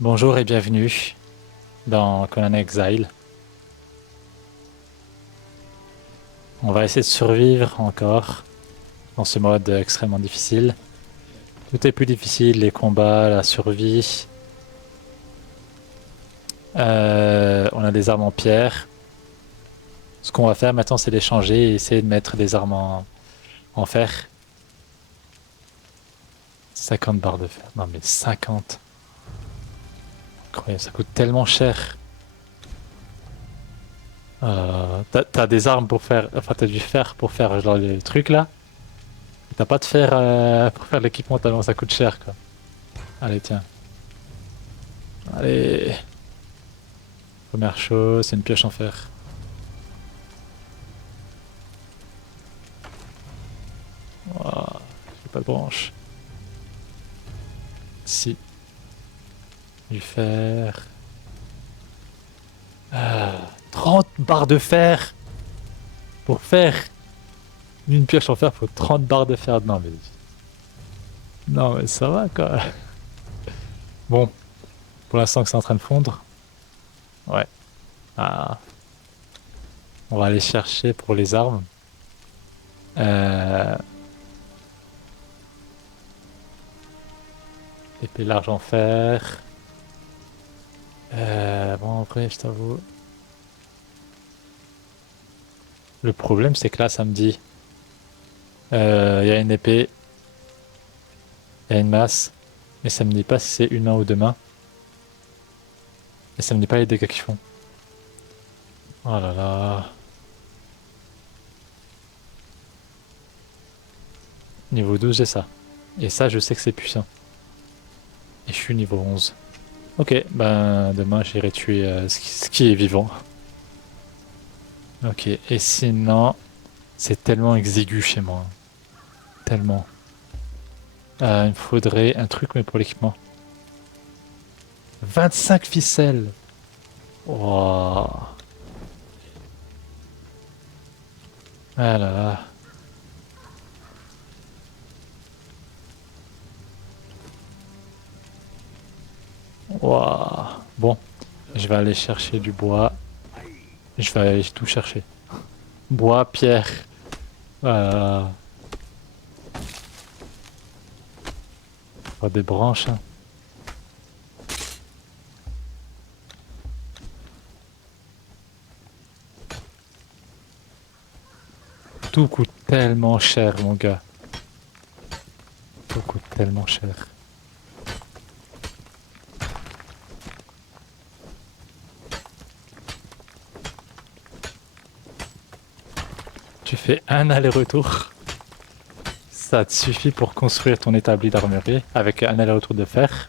Bonjour et bienvenue dans Conan Exile. On va essayer de survivre encore dans ce mode extrêmement difficile. Tout est plus difficile, les combats, la survie. On a des armes en pierre. Ce qu'on va faire maintenant, c'est les changer et essayer de mettre des armes en fer. 50 barres de fer. Non mais 50. Incroyable, ça coûte tellement cher. T'as des armes pour faire... Enfin, t'as du fer pour faire genre les trucs là. T'as pas de fer pour faire l'équipement tellement ça coûte cher quoi. Allez tiens. Allez. Première chose, c'est une pioche en fer. Ouah, j'ai pas de branche. Si. Du fer. 30 barres de fer pour faire une pioche en fer, faut 30 barres de fer. Non mais... Non mais ça va quoi. Bon, pour l'instant que c'est en train de fondre. Ouais. Ah. On va aller chercher pour les armes. Euh... Épée large en fer. Bon après je t'avoue. Le problème c'est que là ça me dit. Il y a une épée. Il y a une masse. Mais ça me dit pas si c'est une main ou deux mains. Et ça me dit pas les dégâts qu'ils font. Oh là là. Niveau 12 j'ai ça. Et ça je sais que c'est puissant. Et je suis niveau 11. Ok, ben demain j'irai tuer ce qui est vivant. Ok, et sinon, c'est tellement exigu chez moi. Tellement. Il me faudrait un truc mais pour l'équipement. 25 ficelles. Wow. Ah là là. Wow. Bon, je vais aller chercher du bois. Je vais aller tout chercher. Bois, pierre. Euh, Pas des branches, hein. Tout coûte tellement cher, mon gars. Tout coûte tellement cher. Tu fais un aller-retour. Ça te suffit pour construire ton établi d'armurerie avec un aller-retour de fer.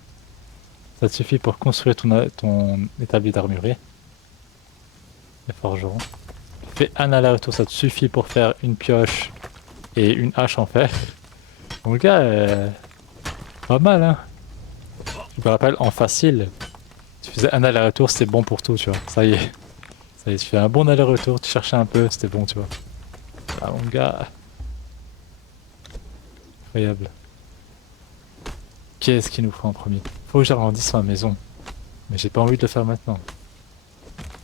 Ça te suffit pour construire ton établi d'armurerie. Les forgerons. Tu fais un aller-retour, ça te suffit pour faire une pioche et une hache en fer. Mon gars, pas mal hein. Je me rappelle en facile, tu faisais un aller-retour, c'était bon pour tout, tu vois. Ça y est. Ça y est, tu fais un bon aller-retour, tu cherchais un peu, c'était bon, tu vois. Ah mon gars. Incroyable. Qu'est-ce qu'il nous faut en premier? Faut que j'agrandisse ma maison. Mais j'ai pas envie de le faire maintenant.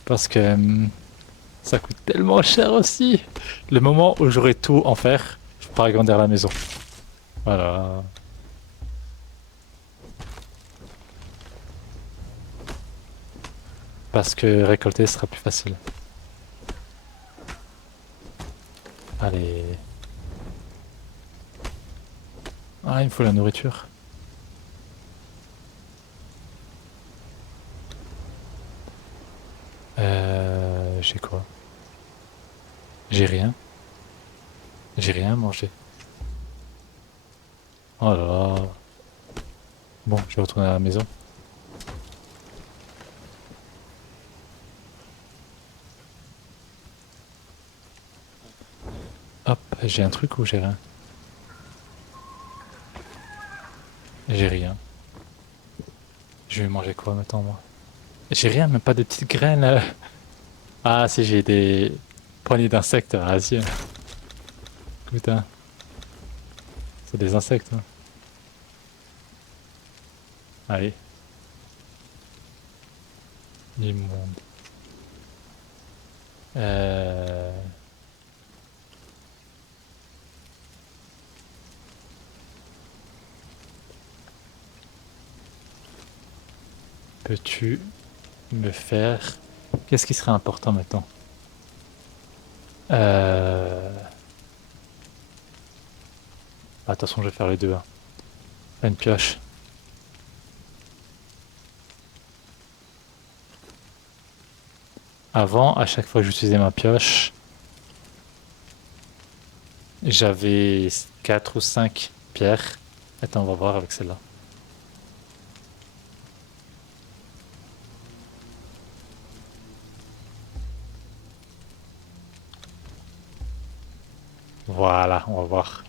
Parce que ça coûte tellement cher aussi. Le moment où j'aurai tout en fer, je pourrai agrandir la maison. Voilà. Parce que récolter sera plus facile. Allez. Ah, il me faut la nourriture. J'ai quoi? J'ai rien. J'ai rien à manger. Oh là là. Bon, je vais retourner à la maison. Hop, j'ai un truc ou j'ai rien? J'ai rien. Je vais manger quoi maintenant, moi? J'ai rien, même pas de petites graines. Ah, si, j'ai des poignées d'insectes. Vas-y. Putain, c'est des insectes, hein. Allez. du monde. Euh... Peux-tu me faire... Qu'est-ce qui serait important maintenant? Ah, de toute façon, je vais faire les deux. Hein. Une pioche. Avant, à chaque fois que j'utilisais ma pioche, j'avais 4 ou 5 pierres. Attends, on va voir avec celle-là. Voilà, on va voir.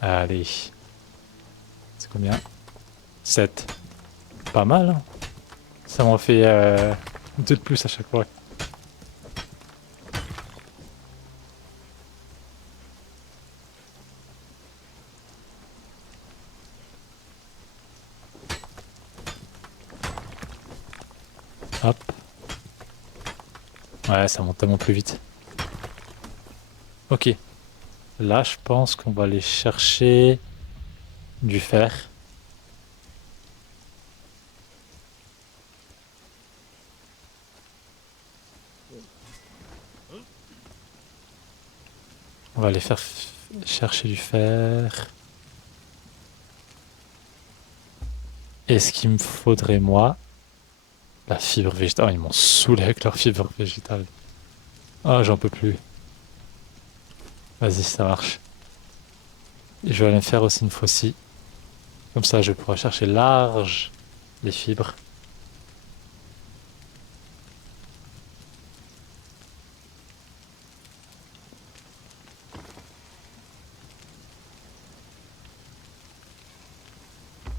Allez. C'est combien? 7. Pas mal, hein. Ça m'en fait 2 de plus à chaque fois. Hop. Ouais, ça monte tellement plus vite. Ok. Là, je pense qu'on va aller chercher du fer. On va aller faire chercher du fer. Et ce qu'il me faudrait, moi, la fibre végétale. Oh, ils m'ont saoulé avec leur fibre végétale. Oh, j'en peux plus. Vas-y, ça marche. Et je vais aller me faire aussi une faucille. Comme ça, je pourrai chercher large les fibres.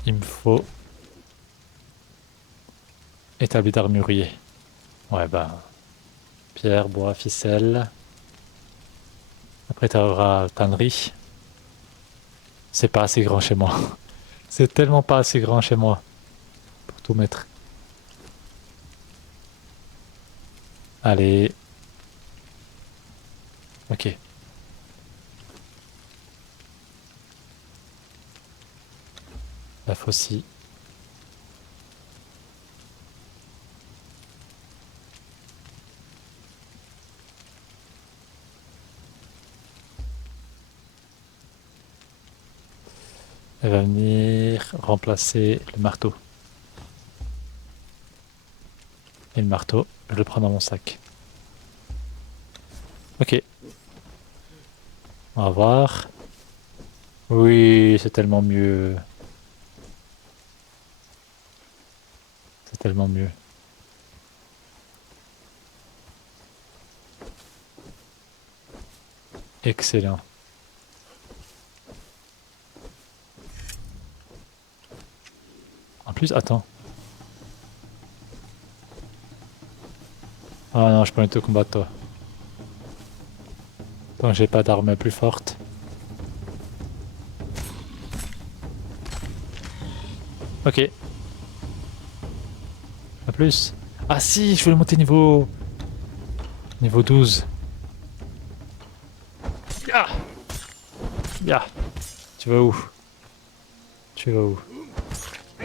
Il me faut établi d'armurier. Ouais, bah, pierre, bois, ficelle. Après, tu auras tannerie. C'est pas assez grand chez moi. C'est tellement pas assez grand chez moi pour tout mettre. Allez. Ok. La faucille. Elle va venir remplacer le marteau. Et le marteau, je le prends dans mon sac. Ok. On va voir. Oui, c'est tellement mieux. C'est tellement mieux. Excellent. En plus, attends. Ah non, je peux te combattre toi. Tant que j'ai pas d'arme plus forte. Ok. Pas plus. Ah si, je veux le monter niveau 12. Ah, bien. Tu vas où? Tu vas où?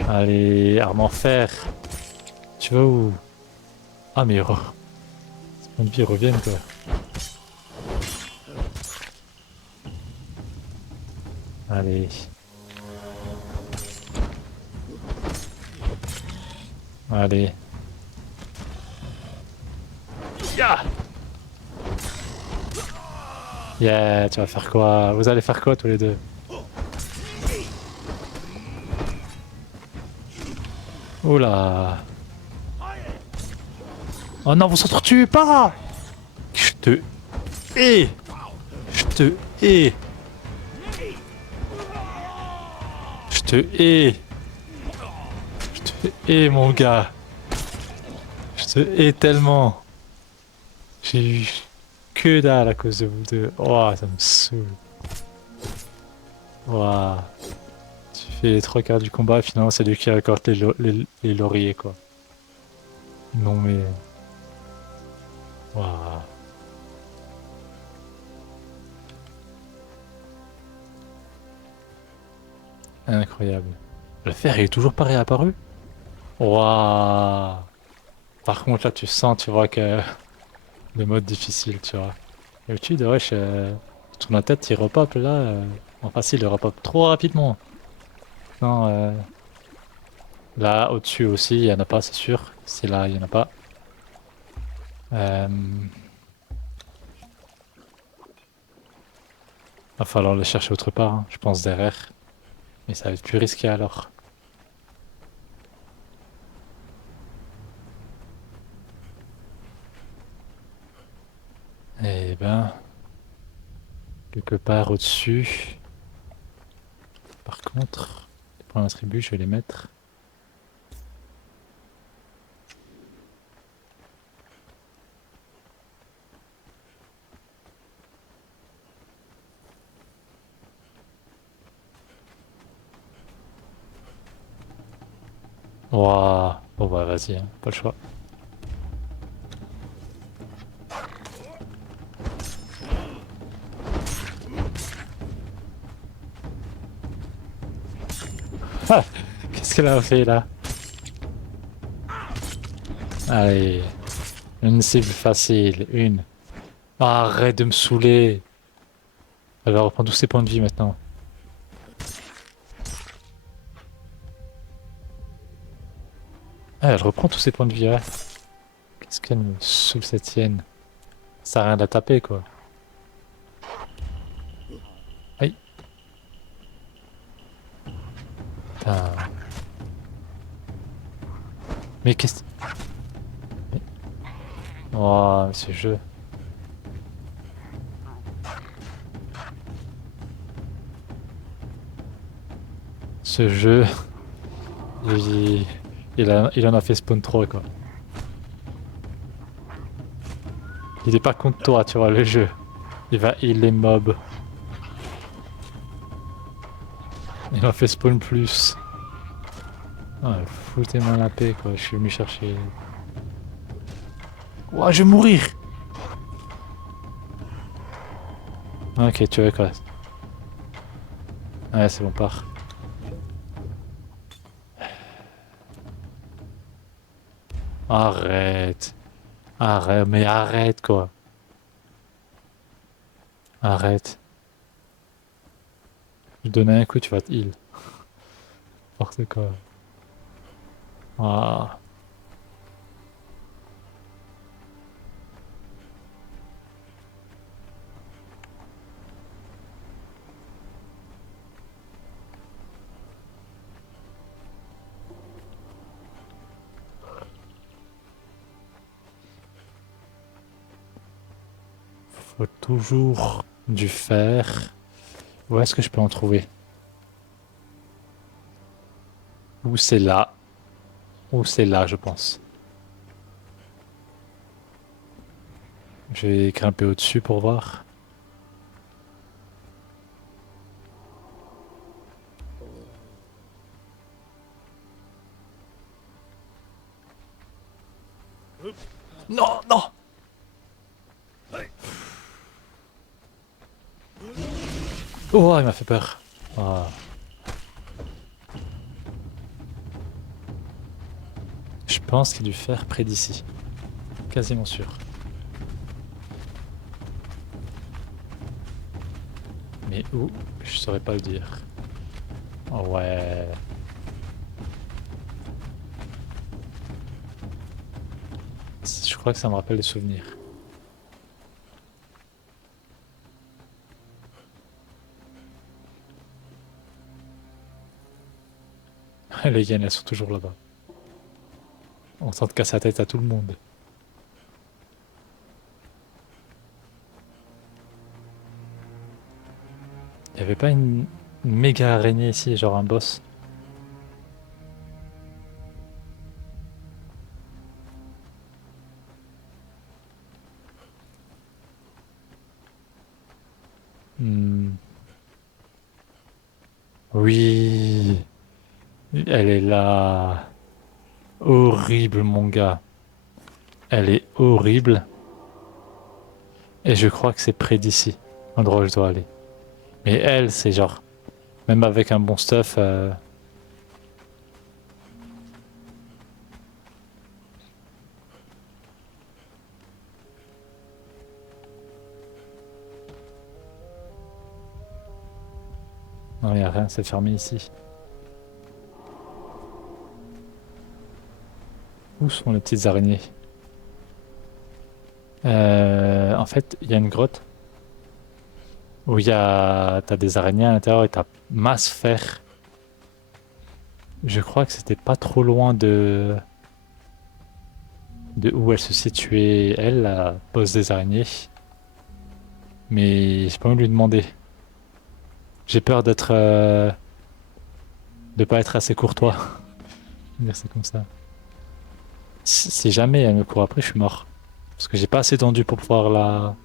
Allez, arme en fer. Tu vas où? Ah mais mon vie reviennent quoi. Allez. Allez. Yeah, yeah, tu vas faire quoi? Vous allez faire quoi tous les deux? Oula. Oh non, vous s'entretuez pas! Je te hais! Je te hais! Je te hais! Je te hais, mon gars! Je te hais tellement! J'ai eu que dalle à cause de vous deux. Oh, ça me saoule. Waouh. Tu fais les trois quarts du combat et finalement c'est lui qui récolte les lauriers quoi. Non mais... Waouh. Incroyable. Le fer il est toujours pas réapparu? Waouh. Par contre là tu sens, tu vois que le mode difficile tu vois. D'habitude wesh, tourne la tête il repop là. En facile il repop trop rapidement. Non, là au-dessus aussi il y en a pas c'est sûr. C'est là il y en a pas. Euh... Va falloir le chercher autre part, hein, je pense derrière. Mais ça va être plus risqué alors. Eh ben, quelque part au-dessus. Par contre, les points d'attribut, je vais les mettre. Waouh. Bon bah vas-y, hein, pas le choix. Ah, qu'est-ce qu'elle a fait là? Allez, une cible facile, une. Ah, arrête de me saouler. Elle va reprendre tous ses points de vie maintenant. Ah, elle reprend tous ses points de vie, ouais. Qu'est-ce qu'elle me saoule cette hyène? Ça a rien à taper quoi. Aïe. Putain. Mais qu'est-ce... Mais... Oh, ce jeu. Ce jeu, il, il en a fait spawn trop quoi. Il est pas contre toi, tu vois, le jeu. Il va heal les mobs. Il en fait spawn plus. Ah, foutez-moi la paix quoi, je suis venu chercher. Ouah, je vais mourir! Ok, tu veux quoi? Ouais, c'est bon, part. Arrête. Arrête, mais arrête quoi. Arrête. Je te donne un coup, tu vas te heal. N'importe quoi. Ah. Faut toujours du fer. Où est-ce que je peux en trouver? Ou c'est là. Ou c'est là, je pense. Je vais grimper au-dessus pour voir. Non, non! Oh, il m'a fait peur. Ah. Je pense qu'il y a du fer près d'ici. Quasiment sûr. Mais où? Je saurais pas le dire. Oh ouais. Je crois que ça me rappelle des souvenirs. Les hyènes, elles sont toujours là-bas. On tente de casser la tête à tout le monde. Il y avait pas une méga araignée ici, genre un boss? Hmm. Oui, elle est là. Horrible, mon gars. Elle est horrible. Et je crois que c'est près d'ici, l'endroit où je dois aller. Mais elle, c'est genre, même avec un bon stuff, non, y a rien, c'est fermé ici. Où sont les petites araignées? En fait, il y a une grotte où t'as des araignées à l'intérieur et t'as masse fer. Je crois que c'était pas trop loin de où elle se situait, elle, la pose des araignées. Mais j'ai pas envie de lui demander. J'ai peur de pas être assez courtois. Je vais dire c'est comme ça. Si jamais elle me court après, je suis mort. Parce que j'ai pas assez tendu pour pouvoir la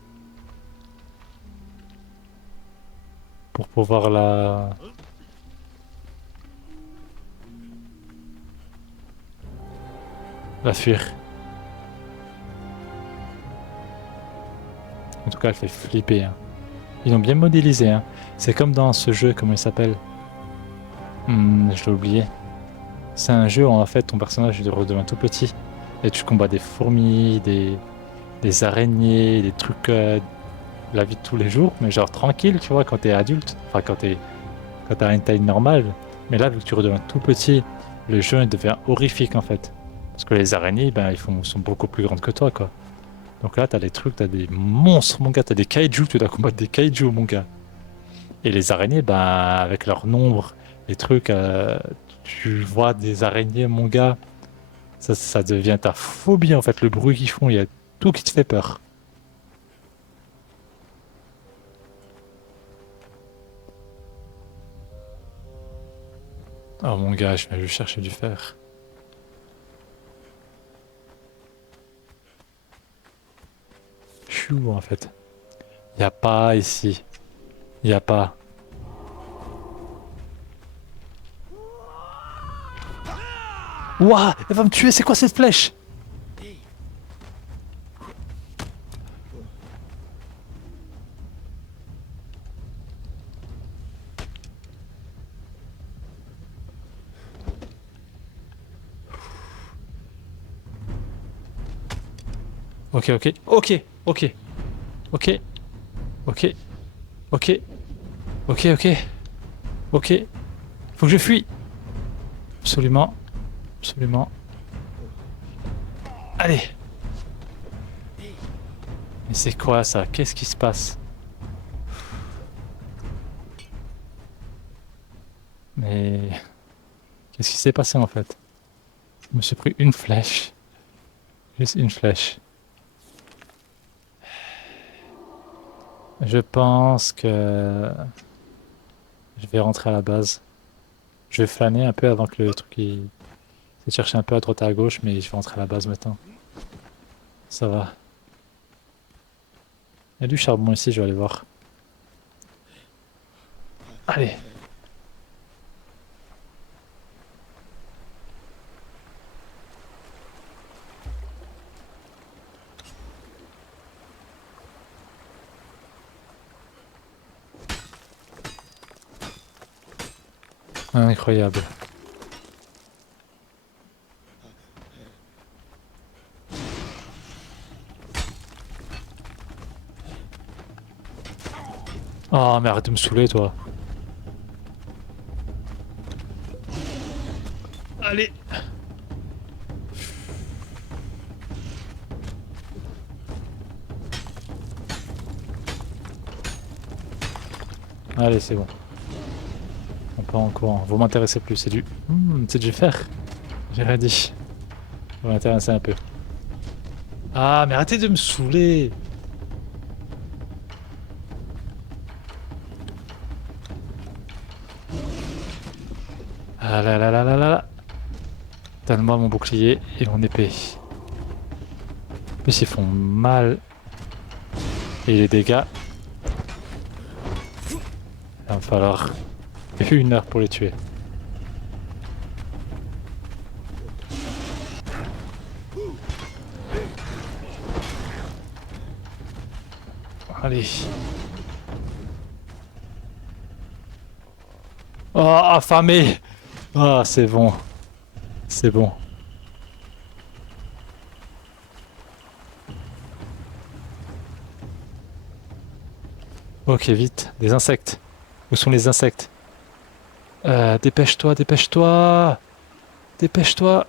fuir. En tout cas, elle fait flipper, hein. Ils ont bien modélisé, hein. C'est comme dans ce jeu, comment il s'appelle? Je l'ai oublié. C'est un jeu où en fait ton personnage il redevient tout petit et tu combats des fourmis, des araignées, des trucs de la vie de tous les jours, mais genre tranquille, tu vois, quand t'es adulte, enfin quand t'as une taille normale. Mais là, vu que tu redeviens tout petit, le jeu il devient horrifique en fait. Parce que les araignées, ben, sont beaucoup plus grandes que toi, quoi. Donc là, t'as des trucs, t'as des monstres, mon gars, t'as des kaiju, tu dois combattre des kaiju, mon gars. Et les araignées, ben, avec leur nombre, les trucs, tu vois des araignées, mon gars, ça devient ta phobie en fait, le bruit qu'ils font, il y a tout qui te fait peur. Oh mon gars, je vais juste chercher du fer. Je suis où en fait? Y a pas ici. Y a pas. Ouah, elle va me tuer, c'est quoi cette flèche? Ok, ok, ok, ok, ok, ok, ok, ok, ok, ok. Faut que je fuis. Absolument, absolument. Allez. Mais c'est quoi ça? Qu'est-ce qui se passe? Mais qu'est-ce qui s'est passé en fait? Je me suis pris une flèche. Juste une flèche. Je pense que je vais rentrer à la base. Je vais flâner un peu avant que le truc il... C'est de chercher un peu à droite et à gauche, mais je vais rentrer à la base maintenant. Ça va. Il y a du charbon ici, je vais aller voir. Allez. Incroyable. Oh, mais arrête de me saouler, toi. Allez. Allez, c'est bon. On part en courant. Vous m'intéressez plus, c'est du... c'est du fer. J'ai rien dit. Vous m'intéressez un peu. Ah, mais arrêtez de me saouler. Ah là là là là là là. Donne-moi mon bouclier et mon épée. En plus, ils font mal. Et les dégâts. Il va me falloir 1 heure pour les tuer. Allez. Oh, affamé! Ah, c'est bon. C'est bon. Ok, vite. Des insectes. Où sont les insectes? Dépêche-toi, dépêche-toi! Dépêche-toi!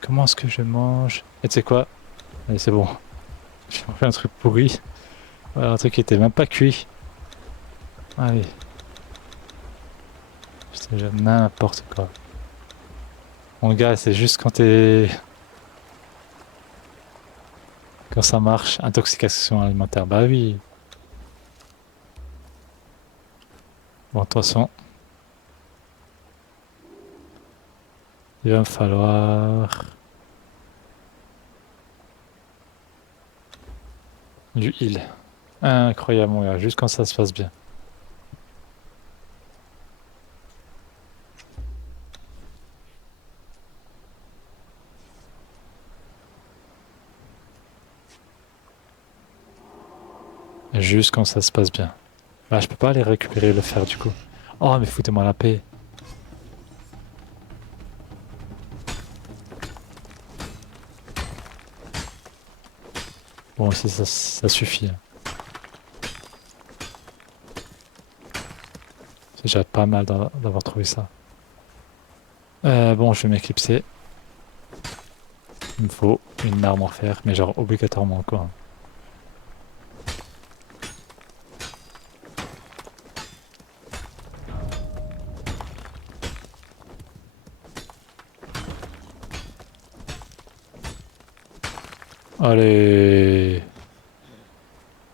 Comment est-ce que je mange? Et tu sais quoi? Allez, c'est bon. J'ai fait un truc pourri. Voilà, un truc qui était même pas cuit. Allez. C'est déjà n'importe quoi. Mon gars, c'est juste quand t'es... Quand ça marche, intoxication alimentaire. Bah oui. Bon, de toute façon, il va me falloir du heal. Incroyable, mon gars, juste quand ça se passe bien. Juste quand ça se passe bien. Bah, je peux pas aller récupérer le fer du coup. Oh, mais foutez-moi la paix. Bon, si ça suffit, hein. C'est déjà pas mal d'avoir trouvé ça. Bon, je vais m'éclipser. Il me faut une arme en fer, mais genre obligatoirement quoi. Allez,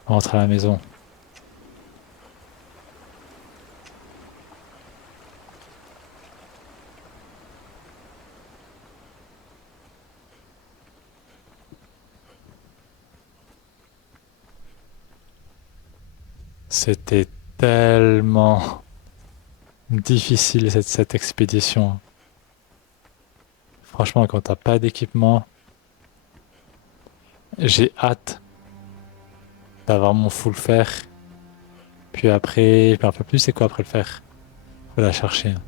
on rentre à la maison. C'était tellement difficile cette expédition. Franchement, quand t'as pas d'équipement, j'ai hâte d'avoir mon full fer. Puis après, je me rappelle plus c'est quoi après le fer. Faut la chercher, hein.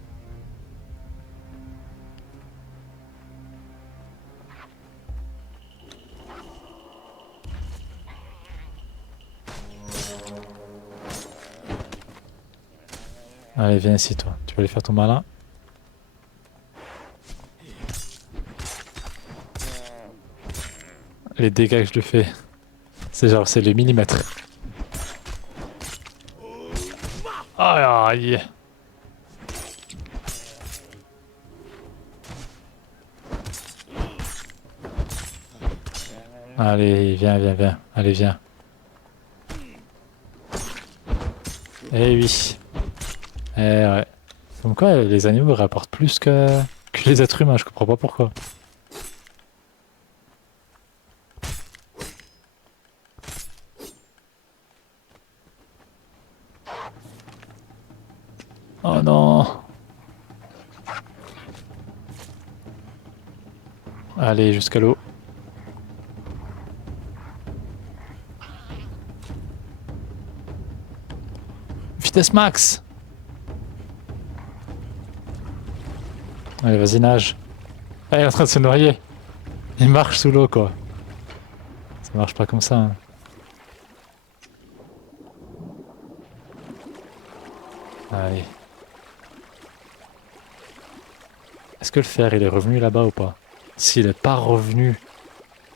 Allez, viens ici toi. Tu vas aller faire ton malin. Les dégâts que je lui fais, c'est genre, c'est les millimètres. Aïe, aïe. Allez, viens, viens, viens. Allez, viens. Eh oui. Eh ouais. Comme quoi, les animaux rapportent plus que les êtres humains, je comprends pas pourquoi. Oh non. Allez, jusqu'à l'eau. Vitesse max. Allez, vas-y, nage. Ah, il est en train de se noyer. Il marche sous l'eau, quoi. Ça marche pas comme ça, hein. Allez. Est-ce que le fer, il est revenu là-bas ou pas? S'il est pas revenu,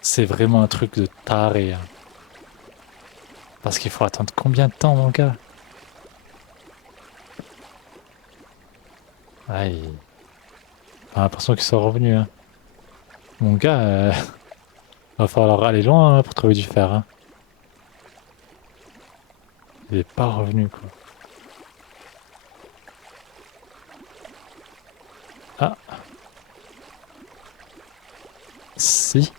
c'est vraiment un truc de taré, hein. Parce qu'il faut attendre combien de temps, mon gars? Aïe. J'ai l'impression qu'ils sont revenus, hein. Mon gars, va falloir aller loin, hein, pour trouver du fer, hein. Il est pas revenu, quoi. Ah, si.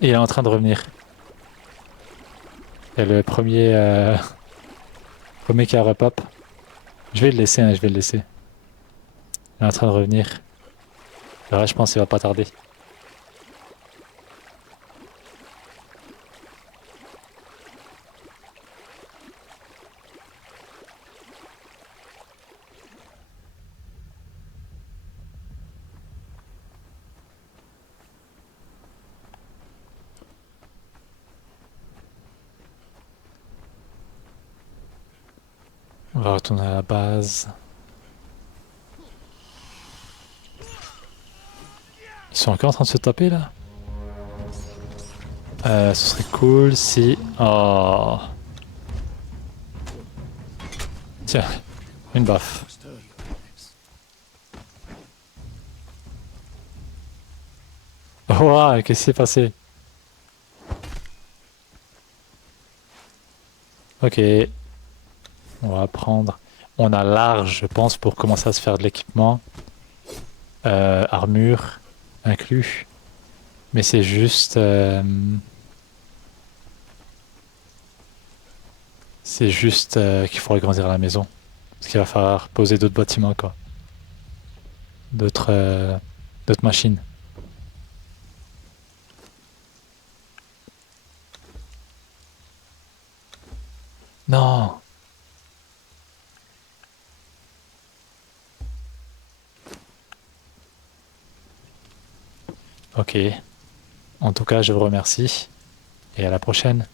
Il est en train de revenir. Et le premier Premier qui a repop. Je vais le laisser, hein, je vais le laisser. Il est en train de revenir. Ouais, je pense qu'il va pas tarder. On va retourner à la base. Ils sont encore en train de se taper là? Ce serait cool si... Oh. Tiens, une baffe. Ouah, qu'est-ce qui s'est passé? Ok, on va prendre... On a large, je pense, pour commencer à se faire de l'équipement. Armure inclus. Mais c'est juste... c'est juste qu'il faut agrandir la maison. Parce qu'il va falloir poser d'autres bâtiments, quoi. D'autres d'autres machines. Non! Ok. En tout cas, je vous remercie. Et à la prochaine.